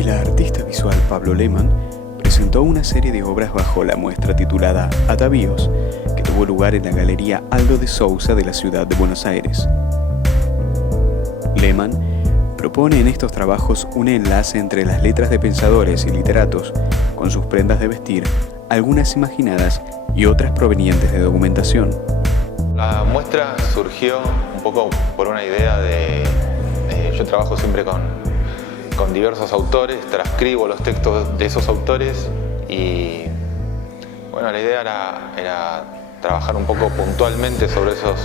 y la artista visual Pablo Lehmann presentó una serie de obras bajo la muestra titulada Atavíos, que tuvo lugar en la Galería Aldo de Souza de la ciudad de Buenos Aires. Lehmann propone en estos trabajos un enlace entre las letras de pensadores y literatos con sus prendas de vestir, algunas imaginadas y otras provenientes de documentación. La muestra surgió un poco por una idea yo trabajo siempre con diversos autores, transcribo los textos de esos autores y bueno, la idea era trabajar un poco puntualmente sobre esos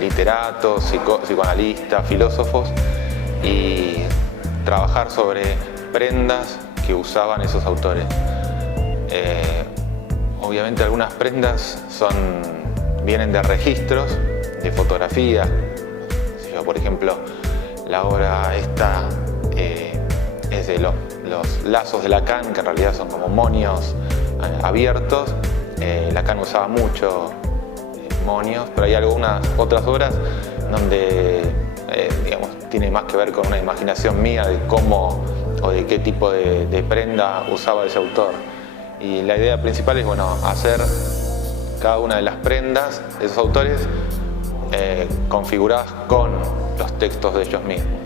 literatos, psicoanalistas, filósofos y trabajar sobre prendas que usaban esos autores. Obviamente algunas prendas vienen de registros, de fotografías. Por ejemplo, la obra esta es de los lazos de Lacan, que en realidad son como monios abiertos. Lacan usaba mucho monios, pero hay algunas otras obras donde digamos, tiene más que ver con una imaginación mía de cómo o de qué tipo de prenda usaba ese autor. Y la idea principal es hacer cada una de las prendas de esos autores configuradas con los textos de ellos mismos.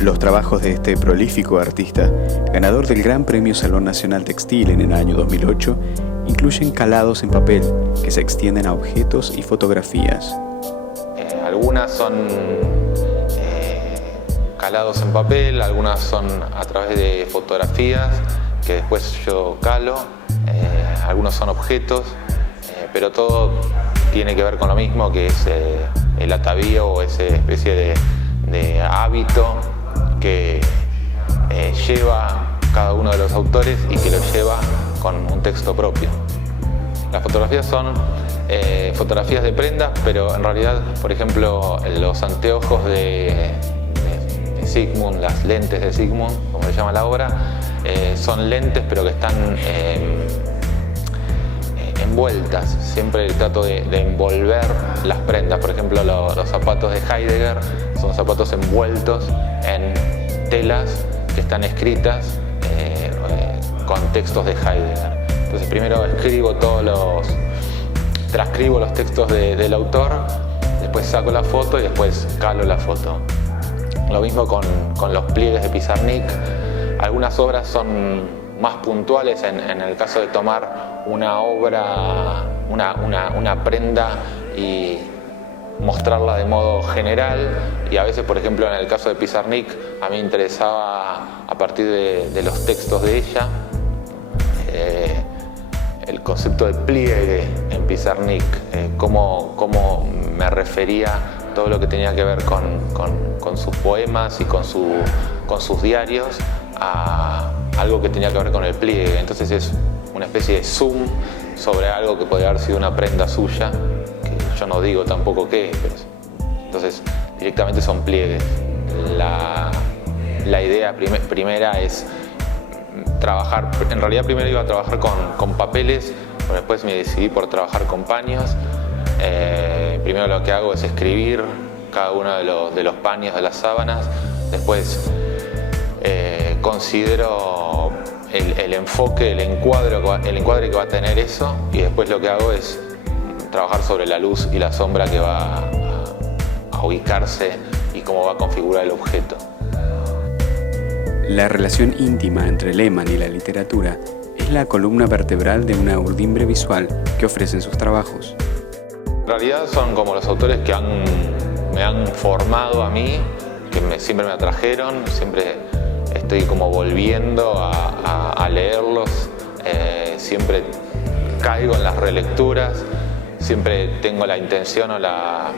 Los trabajos de este prolífico artista, ganador del Gran Premio Salón Nacional Textil en el año 2008, incluyen calados en papel que se extienden a objetos y fotografías. Algunas son calados en papel, algunas son a través de fotografías que después yo calo, algunos son objetos, pero todo tiene que ver con lo mismo, que es el atavío o esa especie de hábito que lleva cada uno de los autores y que lo lleva con un texto propio. Las fotografías son fotografías de prendas, pero en realidad, por ejemplo, los anteojos de Sigmund, las lentes de Sigmund, como se llama la obra, son lentes pero que están envueltas. Siempre trato de envolver las prendas. Por ejemplo, los zapatos de Heidegger son zapatos envueltos en telas que están escritas con textos de Heidegger. Entonces primero transcribo los textos del autor, después saco la foto y después calo la foto. Lo mismo con los pliegues de Pizarnik. Algunas obras son más puntuales en el caso de tomar una obra, una prenda y mostrarla de modo general, y a veces, por ejemplo, en el caso de Pizarnik, a mí me interesaba, a partir de los textos de ella, el concepto de pliegue en Pizarnik, cómo me refería todo lo que tenía que ver con sus poemas y con sus diarios a algo que tenía que ver con el pliegue. Entonces es una especie de zoom sobre algo que podría haber sido una prenda suya, que yo no digo tampoco qué, pero entonces directamente son pliegues. La idea primera es trabajar, en realidad primero iba a trabajar con papeles, pero después me decidí por trabajar con paños. Primero lo que hago es escribir cada uno de los paños de las sábanas, después considero el enfoque, el encuadre que va a tener eso, y después lo que hago es trabajar sobre la luz y la sombra que va a ubicarse y cómo va a configurar el objeto. La relación íntima entre Lehmann y la literatura es la columna vertebral de una urdimbre visual que ofrecen sus trabajos. En realidad son como los autores que me han formado a mí, que siempre me atrajeron, siempre estoy como volviendo a leerlos, siempre caigo en las relecturas, siempre tengo la intención o la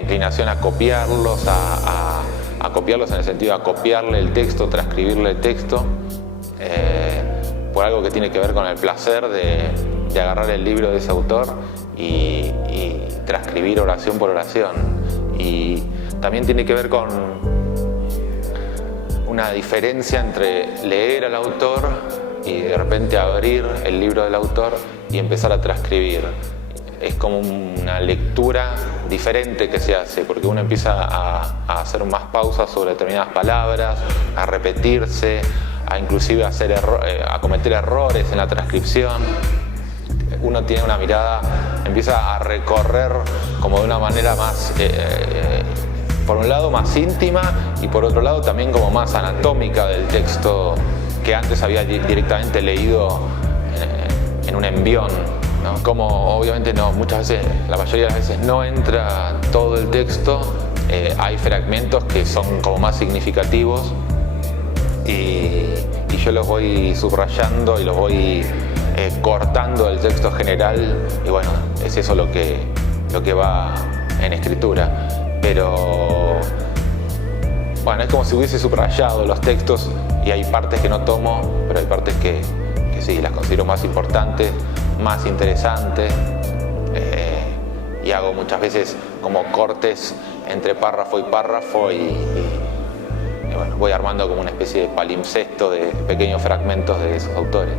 inclinación a copiarlos, a copiarlos en el sentido de copiarle el texto, transcribirle el texto, por algo que tiene que ver con el placer de agarrar el libro de ese autor y transcribir oración por oración. Y también tiene que ver con una diferencia entre leer al autor y de repente abrir el libro del autor y empezar a transcribir. es como una lectura diferente que se hace, porque uno empieza a hacer más pausas sobre determinadas palabras, a repetirse, a inclusive a cometer errores en la transcripción. Uno tiene una mirada, empieza a recorrer como de una manera más, por un lado más íntima y por otro lado también como más anatómica del texto que antes había directamente leído en un envión, ¿no? Como obviamente muchas veces, la mayoría de las veces no entra todo el texto, hay fragmentos que son como más significativos y yo los voy subrayando y los voy cortando del texto general, y bueno, es eso lo que va en escritura. Pero bueno, es como si hubiese subrayado los textos y hay partes que no tomo, pero hay partes que sí, las considero más importantes, más interesantes, y hago muchas veces como cortes entre párrafo y párrafo y bueno, voy armando como una especie de palimpsesto de pequeños fragmentos de esos autores.